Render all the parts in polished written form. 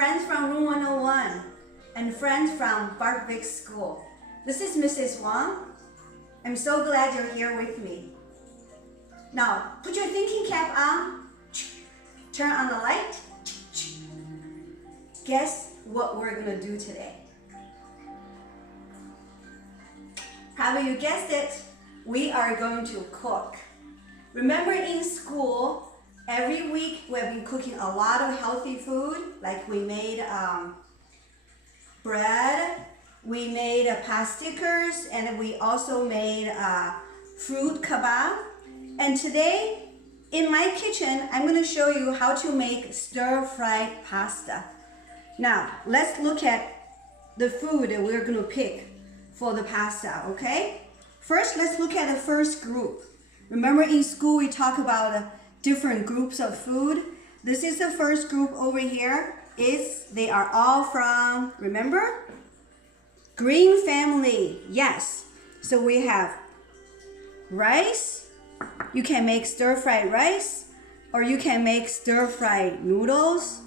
friends from Room 101, and friends from Bart Vick School. This is Mrs. Wang. I'm so glad you're here with me. Now, put your thinking cap on. Turn on the light. Guess what we're gonna do today? Probably you guessed it. We are going to cook. Remember in school, every week we have been cooking a lot of healthy food. Like we made bread, we made pastikers, and we also made fruit kebab. And today, in my kitchen, I'm going to show you how to make stir-fried pasta. Now, let's look at the food that we're going to pick for the pasta, okay? First, let's look at the first group. Remember in school we talk about different groups of food. This is the first group over here. They are all from, remember? Green family, yes. So we have rice. You can make stir-fried rice, or you can make stir-fried noodles.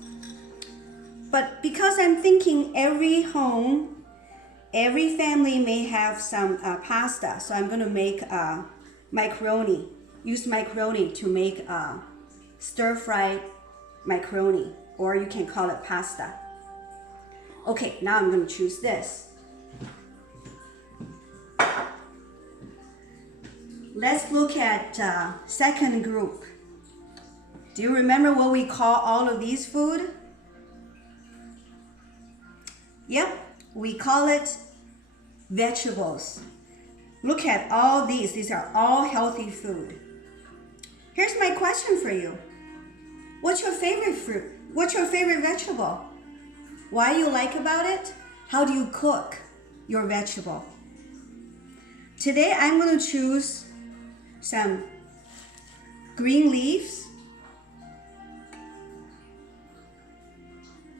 But because I'm thinking every home, every family may have some pasta, so I'm gonna make macaroni. Use macaroni to make stir-fried macaroni, or you can call it pasta. Okay, now I'm gonna choose this. Let's look at second group. Do you remember what we call all of these food? Yep, we call it vegetables. Look at all these. These are all healthy food. Here's my question for you. What's your favorite fruit? What's your favorite vegetable? Why you like about it? How do you cook your vegetable? Today I'm going to choose some green leaves,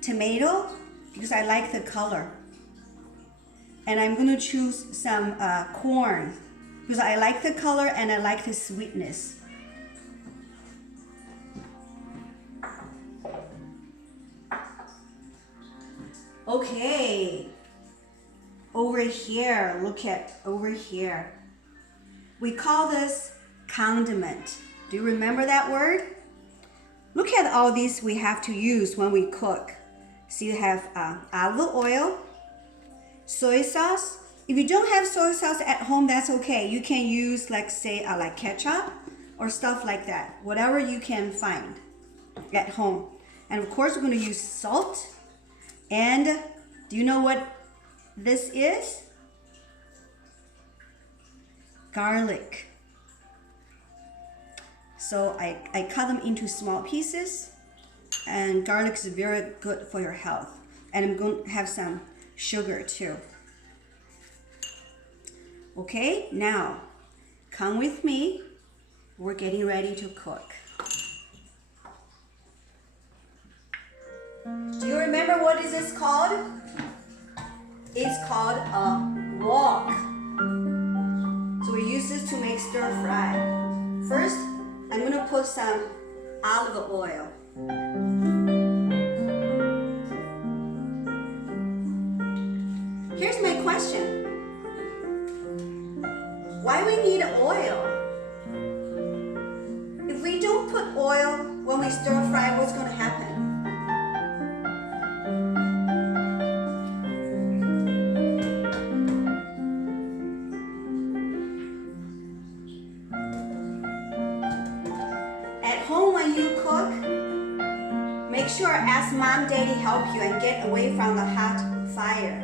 tomato, because I like the color. And I'm going to choose some corn, because I like the color and I like the sweetness. Okay, over here, look at over here. We call this condiment. Do you remember that word? Look at all these we have to use when we cook. So you have olive oil, soy sauce. If you don't have soy sauce at home, that's okay. You can use like say like ketchup or stuff like that. Whatever you can find at home. And of course we're going to use salt. And do you know what this is? Garlic. So I cut them into small pieces, and garlic is very good for your health. And I'm going to have some sugar too. Okay, now come with me. We're getting ready to cook. Do you remember what is this called? It's called a wok. So we use this to make stir fry. First, I'm going to put some olive oil. Here's my question. Why we need oil? If we don't put oil when we stir fry, what's going to happen? When you cook, make sure ask mom, daddy help you and get away from the hot fire.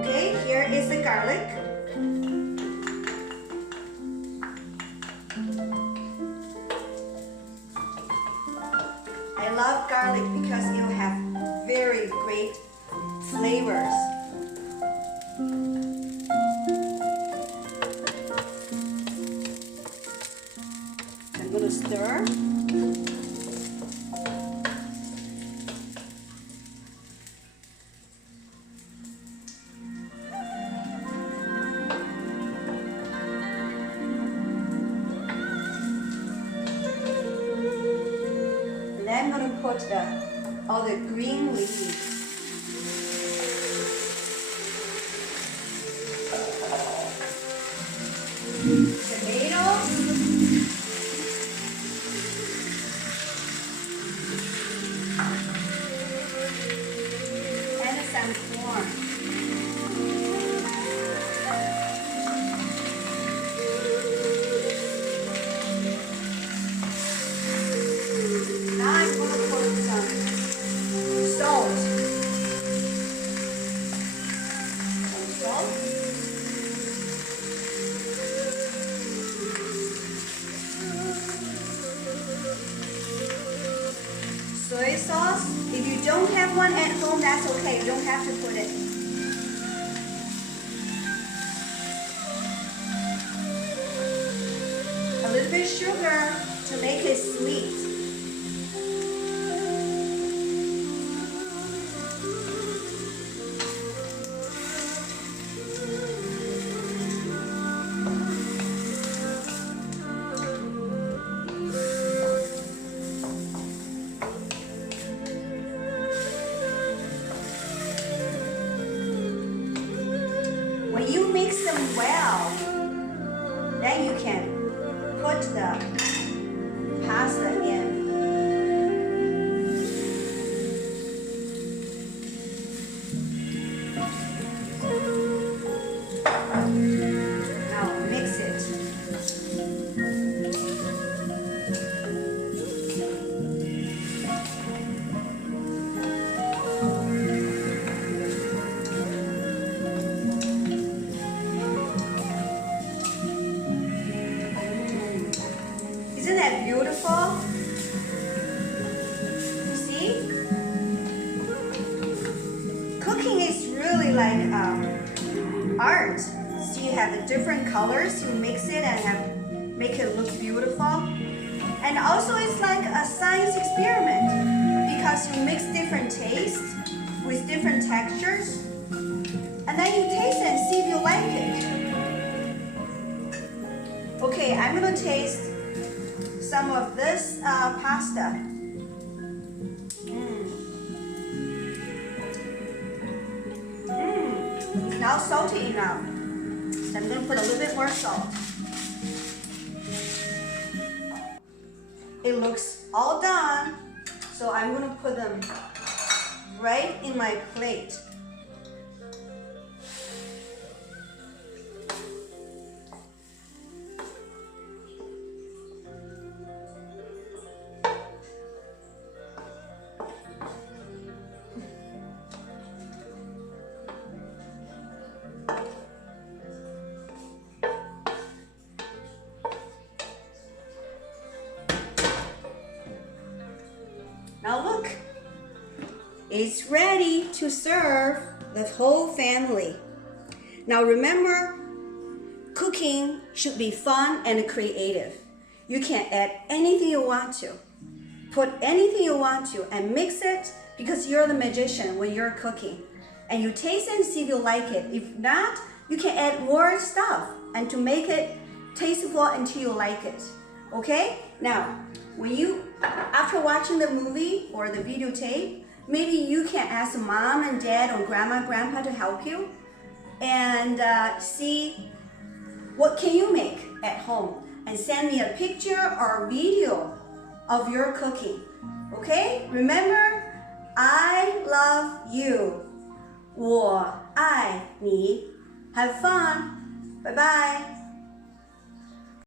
Okay, here is the garlic. I love garlic because it will have very great flavors. I'm going to stir. And then I'm going to put the all the green leaves. Tomatoes. And some corn. Now I'm going to put some salt. Some salt. Soy sauce. If you don't have one at home, that's okay. You don't have to put it. A little bit of sugar to make it sweet. When you mix them well, then you can put the pasta in. Now mix it. Isn't that beautiful? You see? Cooking is really like art. So you have the different colors, you mix it and make it look beautiful. And also it's like a science experiment because you mix different tastes with different textures. And then you taste it and see if you like it. Okay, I'm gonna taste some of this pasta. It's now salty enough. So I'm going to put a little bit more salt. It looks all done. So I'm going to put them right in my plate. Now look, it's ready to serve the whole family. Now remember, cooking should be fun and creative. You can add anything you want to, put anything you want to, and mix it because you're the magician when you're cooking. And you taste it and see if you like it. If not, you can add more stuff and to make it tasteful until you like it. Okay? Now, after watching the movie or the videotape, maybe you can ask mom and dad or grandma, grandpa to help you and see what can you make at home and send me a picture or video of your cooking. Okay? Remember, I love you. 我爱你. Have fun. Bye-bye.